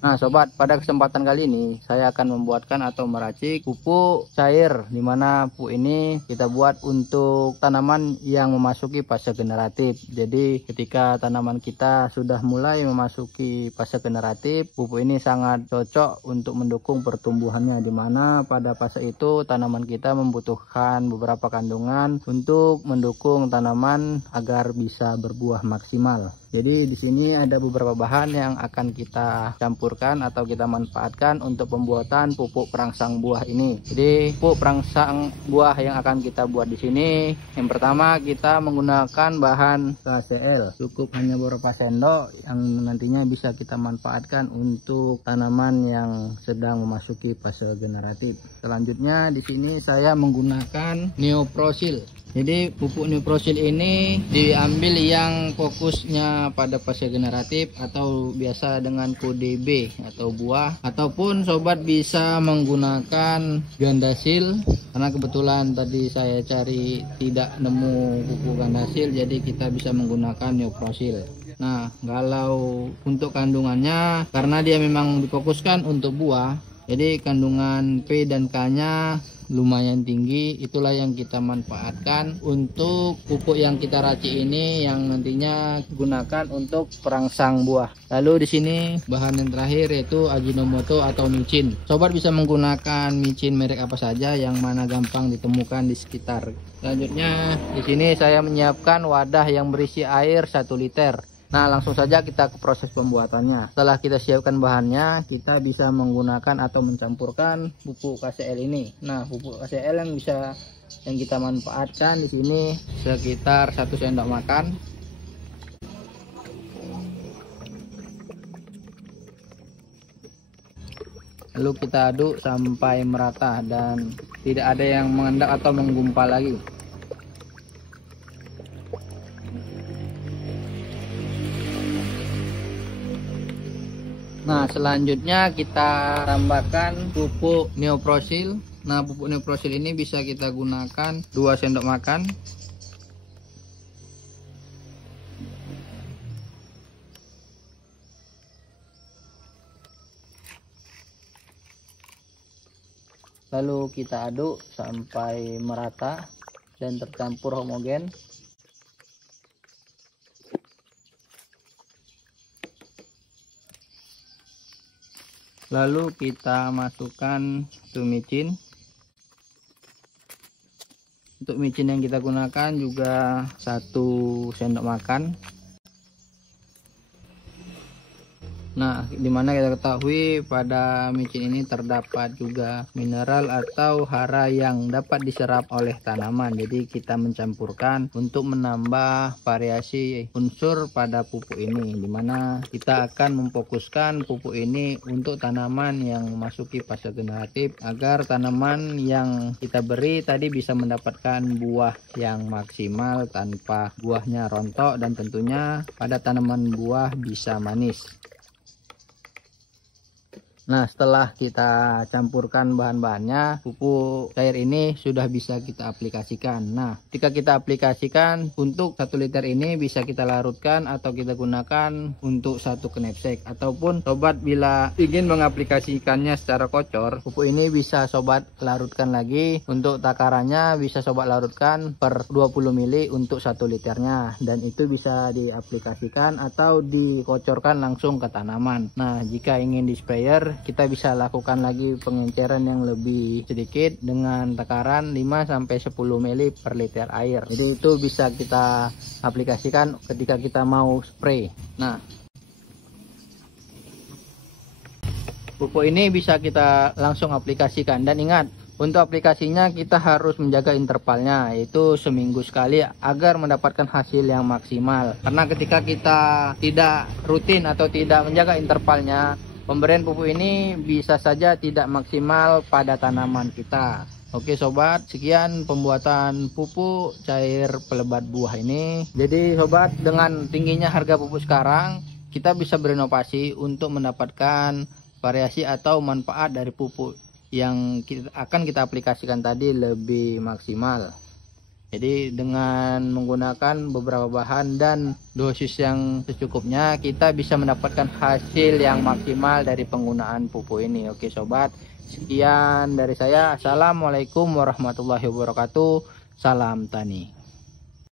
Nah sobat, pada kesempatan kali ini saya akan membuatkan atau meracik pupuk cair, dimana pupuk ini kita buat untuk tanaman yang memasuki fase generatif. Jadi ketika tanaman kita sudah mulai memasuki fase generatif, pupuk ini sangat cocok untuk mendukung pertumbuhannya, dimana pada fase itu tanaman kita membutuhkan beberapa kandungan untuk mendukung tanaman agar bisa berbuah maksimal. Jadi di sini ada beberapa bahan yang akan kita campurkan atau kita manfaatkan untuk pembuatan pupuk perangsang buah ini. Jadi pupuk perangsang buah yang akan kita buat di sini, yang pertama kita menggunakan bahan KCl. Cukup hanya beberapa sendok yang nantinya bisa kita manfaatkan untuk tanaman yang sedang memasuki fase generatif. Selanjutnya di sini saya menggunakan Neoprosil. Jadi pupuk Neoprosil ini diambil yang fokusnya pada fase generatif atau biasa dengan kode B atau buah, ataupun sobat bisa menggunakan Gandasil, karena kebetulan tadi saya cari tidak nemu pupuk Gandasil, jadi kita bisa menggunakan Neoprosil. Nah kalau untuk kandungannya, karena dia memang difokuskan untuk buah, jadi kandungan P dan K nya lumayan tinggi. Itulah yang kita manfaatkan untuk pupuk yang kita racik ini, yang nantinya gunakan untuk perangsang buah. Lalu di sini bahan yang terakhir yaitu Ajinomoto atau micin. Sobat bisa menggunakan micin merek apa saja yang mana gampang ditemukan di sekitar. Selanjutnya di sini saya menyiapkan wadah yang berisi air 1 liter. Nah langsung saja kita ke proses pembuatannya. Setelah kita siapkan bahannya, kita bisa menggunakan atau mencampurkan pupuk KCl ini. Nah pupuk KCl yang kita manfaatkan di sini sekitar 1 sendok makan. Lalu kita aduk sampai merata dan tidak ada yang mengendap atau menggumpal lagi. Nah selanjutnya kita tambahkan pupuk Neoprosil. Nah pupuk Neoprosil ini bisa kita gunakan 2 sendok makan. Lalu kita aduk sampai merata dan tercampur homogen. Lalu kita masukkan micin. Untuk micin yang kita gunakan juga 1 sendok makan. Nah, dimana kita ketahui pada micin ini terdapat juga mineral atau hara yang dapat diserap oleh tanaman. Jadi kita mencampurkan untuk menambah variasi unsur pada pupuk ini, dimana kita akan memfokuskan pupuk ini untuk tanaman yang memasuki fase generatif, agar tanaman yang kita beri tadi bisa mendapatkan buah yang maksimal tanpa buahnya rontok, dan tentunya pada tanaman buah bisa manis. Nah setelah kita campurkan bahan-bahannya, pupuk cair ini sudah bisa kita aplikasikan. Nah ketika kita aplikasikan, untuk 1 liter ini bisa kita larutkan atau kita gunakan untuk 1 knapsack. Ataupun sobat bila ingin mengaplikasikannya secara kocor, pupuk ini bisa sobat larutkan lagi. Untuk takarannya bisa sobat larutkan per 20 ml untuk 1 liternya, dan itu bisa diaplikasikan atau dikocorkan langsung ke tanaman. Nah jika ingin di sprayer, kita bisa lakukan lagi pengenceran yang lebih sedikit dengan takaran 5-10 ml per liter air. Jadi itu bisa kita aplikasikan ketika kita mau spray. Nah pupuk ini bisa kita langsung aplikasikan, dan ingat, untuk aplikasinya kita harus menjaga intervalnya, yaitu seminggu sekali agar mendapatkan hasil yang maksimal. Karena ketika kita tidak rutin atau tidak menjaga intervalnya, pemberian pupuk ini bisa saja tidak maksimal pada tanaman kita. Oke sobat, sekian pembuatan pupuk cair pelebat buah ini. Jadi sobat, dengan tingginya harga pupuk sekarang, kita bisa berinovasi untuk mendapatkan variasi atau manfaat dari pupuk yang akan kita aplikasikan tadi lebih maksimal. Jadi dengan menggunakan beberapa bahan dan dosis yang secukupnya, kita bisa mendapatkan hasil yang maksimal dari penggunaan pupuk ini. Oke sobat, sekian dari saya. Assalamualaikum warahmatullahi wabarakatuh. Salam tani.